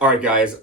All right, guys,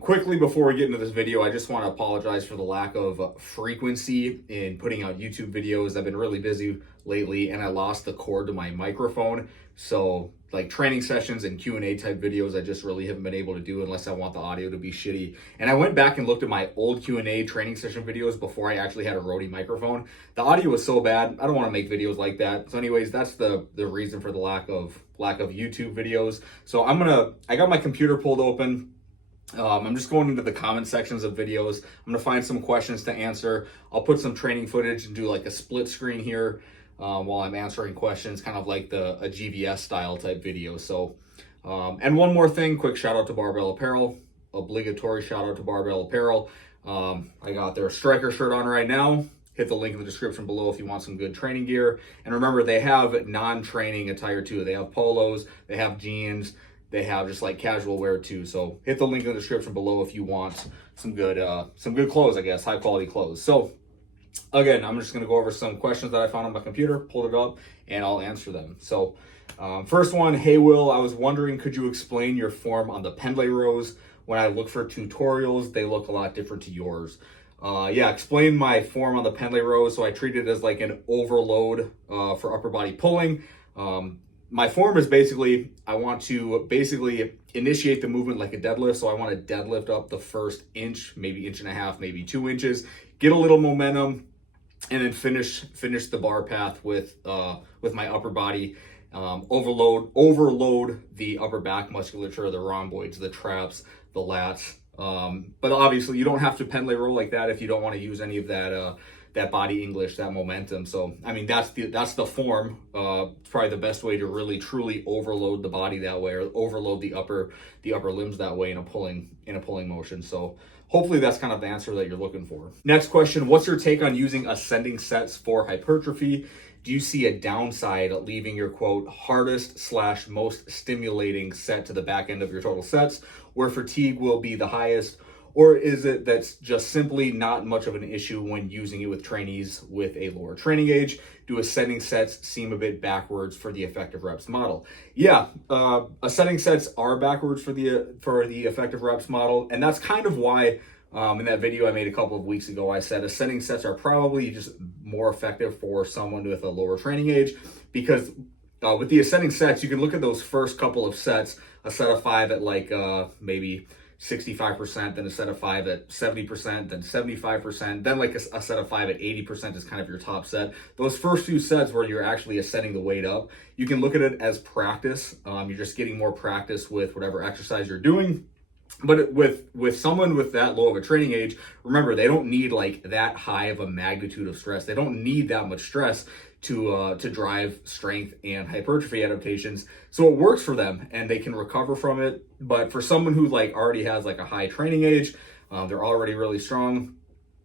quickly before we get into this video, I just want to apologize for the lack of frequency in putting out YouTube videos. I've been really busy lately and I lost the cord to my microphone. So like training sessions and Q&A type videos, I just really haven't been able to do unless I want the audio to be shitty. And I went back and looked at my old Q&A training session videos before I actually had a Rode microphone. The audio was so bad. I don't want to make videos like that. So anyways, that's the reason for the lack of YouTube videos. So I got my computer pulled open. I'm just going into the comment sections of videos. I'm gonna find some questions to answer. I'll put some training footage and do like a split screen here while I'm answering questions, kind of like a GVS style type video. So, and one more thing, quick shout out to Barbell Apparel, obligatory shout out to Barbell Apparel. I got their striker shirt on right now. Hit the link in the description below if you want some good training gear. And remember, they have non-training attire too. They have polos, they have jeans, they have just like casual wear too. So hit the link in the description below if you want some good clothes, I guess, high quality clothes. So again, I'm just gonna go over some questions that I found on my computer, pulled it up, and I'll answer them. So first one, hey Will, I was wondering, could you explain your form on the Pendlay Rows? When I look for tutorials, they look a lot different to yours. Yeah, explain my form on the Pendlay Rows. So I treat it as like an overload for upper body pulling. My form is basically, I want to initiate the movement like a deadlift. So I want to deadlift up the first inch, maybe inch and a half, maybe 2 inches, get a little momentum, and then finish the bar path with my upper body. Overload the upper back musculature, the rhomboids, the traps, the lats. But obviously you don't have to Pendlay row like that if you don't want to use any of that body English, that momentum. So I mean that's the form. It's probably the best way to really truly overload the body that way, or overload the upper limbs that way in a pulling motion. So hopefully that's kind of the answer that you're looking for. Next question, what's your take on using ascending sets for hypertrophy? Do you see a downside leaving your quote hardest / most stimulating set to the back end of your total sets, where fatigue will be the highest? Or is it that's just simply not much of an issue when using it with trainees with a lower training age? Do ascending sets seem a bit backwards for the effective reps model? Yeah, ascending sets are backwards for the effective reps model, and that's kind of why in that video I made a couple of weeks ago, I said ascending sets are probably just more effective for someone with a lower training age, because with the ascending sets, you can look at those first couple of sets, a set of 5 at like maybe 65%, then a set of 5 at 70%, then 75%, then like a set of 5 at 80% is kind of your top set. Those first few sets where you're actually ascending the weight up, you can look at it as practice. You're just getting more practice with whatever exercise you're doing. But with someone with that low of a training age, remember, they don't need like that high of a magnitude of stress. They don't need that much stress to drive strength and hypertrophy adaptations. So it works for them and they can recover from it. But for someone who like already has like a high training age, they're already really strong,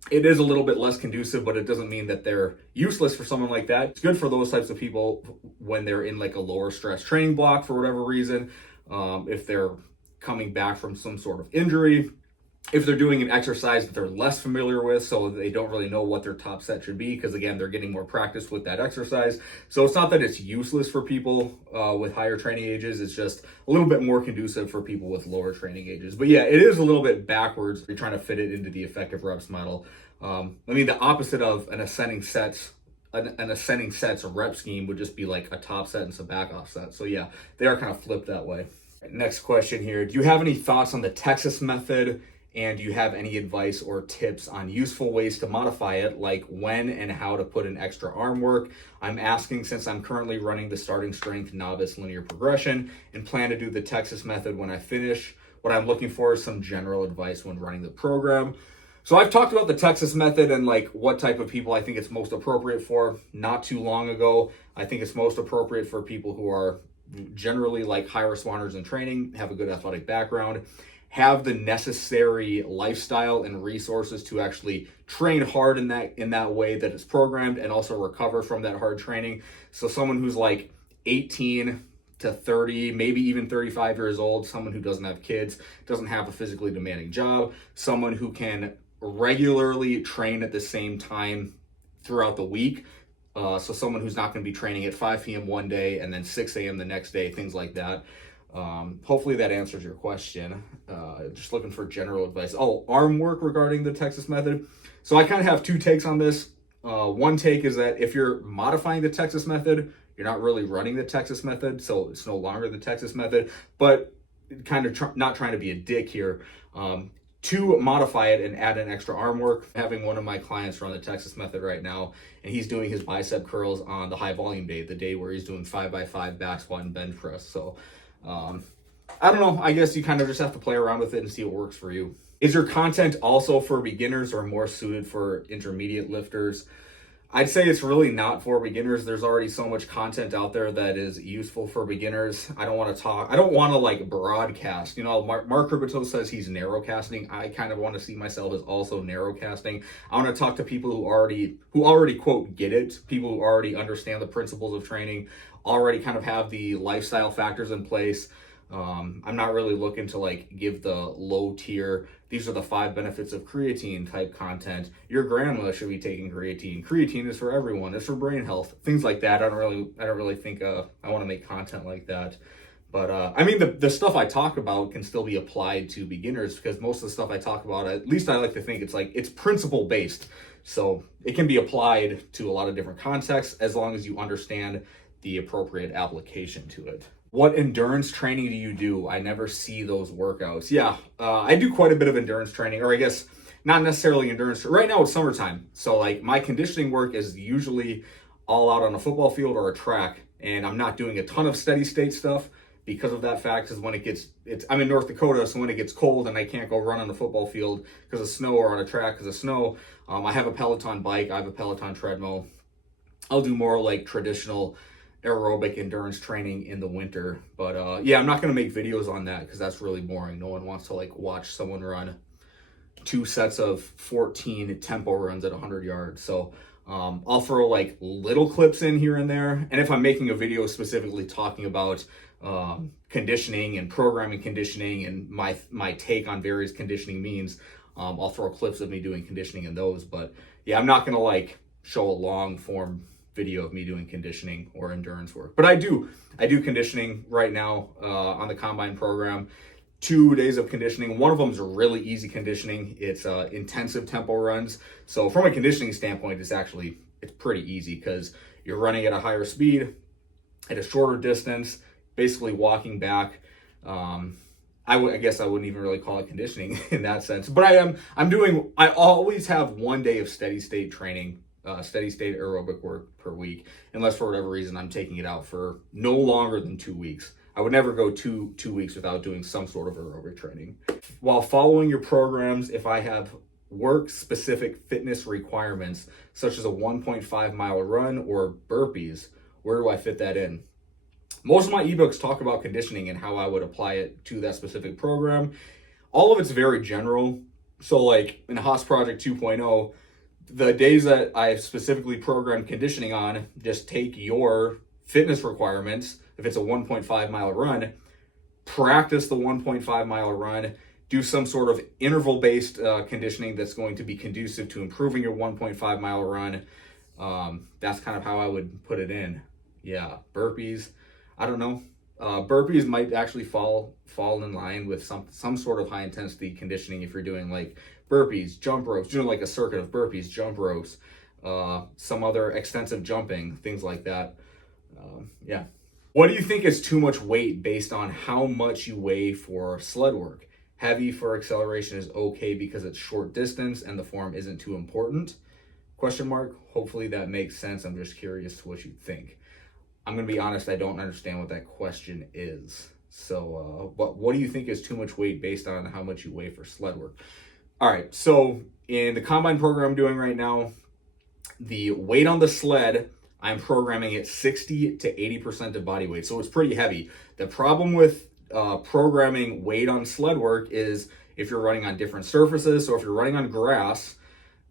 it is a little bit less conducive, but it doesn't mean that they're useless for someone like that. It's good for those types of people when they're in like a lower stress training block for whatever reason. If they're coming back from some sort of injury, if they're doing an exercise that they're less familiar with, so they don't really know what their top set should be, because again, they're getting more practice with that exercise. So it's not that it's useless for people with higher training ages, it's just a little bit more conducive for people with lower training ages. But yeah, it is a little bit backwards if you're trying to fit it into the effective reps model. I mean, the opposite of an ascending sets rep scheme would just be like a top set and some back off set. So yeah, they are kind of flipped that way. Next question here. Do you have any thoughts on the Texas method? And do you have any advice or tips on useful ways to modify it, like when and how to put in extra arm work? I'm asking since I'm currently running the starting strength novice linear progression and plan to do the Texas method when I finish. What I'm looking for is some general advice when running the program. So I've talked about the Texas method and like what type of people I think it's most appropriate for not too long ago. I think it's most appropriate for people who are generally like high responders in training, have a good athletic background, have the necessary lifestyle and resources to actually train hard in that way that it's programmed, and also recover from that hard training. So someone who's like 18 to 30, maybe even 35 years old, someone who doesn't have kids, doesn't have a physically demanding job, someone who can regularly train at the same time throughout the week. So someone who's not going to be training at 5 p.m. one day and then 6 a.m. the next day, things like that. Hopefully that answers your question. just looking for general advice. Oh, arm work regarding the Texas method. So I kind of have two takes on this. One take is that if you're modifying the Texas method, you're not really running the Texas method, so it's no longer the Texas method. But kind of not trying to be a dick here. To modify it and add an extra arm work, having one of my clients run the Texas method right now, and he's doing his bicep curls on the high volume day, the day where he's doing 5x5 back squat and bench press. So I don't know. I guess you kind of just have to play around with it and see what works for you. Is your content also for beginners or more suited for intermediate lifters? I'd say it's really not for beginners. There's already so much content out there that is useful for beginners. I don't want to like broadcast. You know, Mark Ribito says he's narrowcasting. I kind of want to see myself as also narrowcasting. I want to talk to people who already quote get it, people who already understand the principles of training, already kind of have the lifestyle factors in place. I'm not really looking to like give the low tier, these are the 5 benefits of creatine type content. Your grandma should be taking creatine. Creatine is for everyone. It's for brain health. Things like that. I don't really think I want to make content like that. But I mean, the stuff I talk about can still be applied to beginners, because most of the stuff I talk about, at least I like to think it's principle based. So it can be applied to a lot of different contexts as long as you understand the appropriate application to it. What endurance training do you do? I never see those workouts. Yeah, I do quite a bit of endurance training, or I guess not necessarily endurance. Right now it's summertime, so like my conditioning work is usually all out on a football field or a track, and I'm not doing a ton of steady state stuff because of that fact. Is when I'm in North Dakota, so when it gets cold and I can't go run on the football field because of snow, or on a track because of snow, I have a Peloton bike, I have a Peloton treadmill. I'll do more like traditional aerobic endurance training in the winter. But yeah, I'm not going to make videos on that because that's really boring. No one wants to like watch someone run 2 sets of 14 tempo runs at 100 yards. So I'll throw like little clips in here and there. And if I'm making a video specifically talking about conditioning and programming conditioning and my take on various conditioning means, I'll throw clips of me doing conditioning in those. But yeah, I'm not going to like show a long form video of me doing conditioning or endurance work. But I do conditioning right now on the Combine program. 2 days of conditioning. One of them is really easy conditioning. It's intensive tempo runs. So from a conditioning standpoint, it's pretty easy because you're running at a higher speed at a shorter distance, basically walking back. I guess I wouldn't even really call it conditioning in that sense. But I always have 1 day of steady state training, steady state aerobic work per week, unless for whatever reason I'm taking it out for no longer than 2 weeks. I would never go two weeks without doing some sort of aerobic training. While following your programs, if I have work-specific fitness requirements, such as a 1.5 mile run or burpees, where do I fit that in? Most of my ebooks talk about conditioning and how I would apply it to that specific program. All of it's very general. So like in Haas Project 2.0, the days that I specifically program conditioning on, just take your fitness requirements. If it's a 1.5 mile run, practice the 1.5 mile run, do some sort of interval-based conditioning that's going to be conducive to improving your 1.5 mile run. That's kind of how I would put it in. Yeah, burpees, I don't know. Burpees might actually fall in line with some sort of high intensity conditioning if you're doing like burpees, jump ropes, doing like a circuit of burpees, jump ropes, some other extensive jumping, things like that. Yeah. What do you think is too much weight based on how much you weigh for sled work? Heavy for acceleration is okay because it's short distance and the form isn't too important? Question mark. Hopefully that makes sense. I'm just curious to what you think. I'm going to be honest, I don't understand what that question is. So, what do you think is too much weight based on how much you weigh for sled work? All right, so in the Combine program I'm doing right now, the weight on the sled, I'm programming at 60 to 80% of body weight. So it's pretty heavy. The problem with programming weight on sled work is if you're running on different surfaces. So if you're running on grass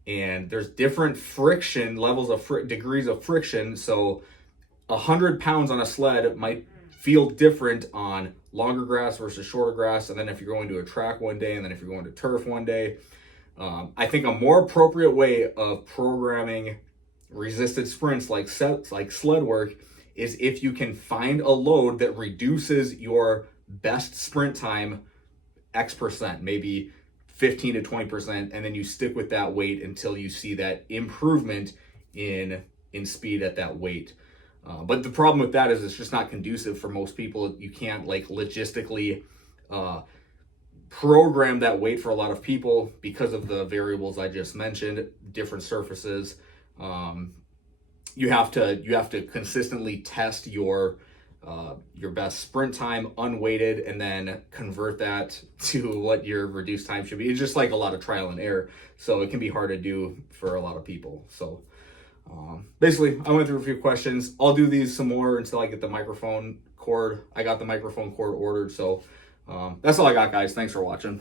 and there's different friction levels of degrees of friction. So 100 pounds on a sled might feel different on longer grass versus shorter grass. And then if you're going to a track one day, and then if you're going to turf one day, I think a more appropriate way of programming resisted sprints like sled work is if you can find a load that reduces your best sprint time X%, maybe 15 to 20%, and then you stick with that weight until you see that improvement in speed at that weight. But the problem with that is it's just not conducive for most people. You can't like logistically program that weight for a lot of people because of the variables I just mentioned, different surfaces. You have to consistently test your best sprint time unweighted and then convert that to what your reduced time should be. It's just like a lot of trial and error. So it can be hard to do for a lot of people. So basically I went through a few questions. I'll do these some more until I get the microphone cord. I got the microphone cord ordered. So that's all I got, guys. Thanks for watching.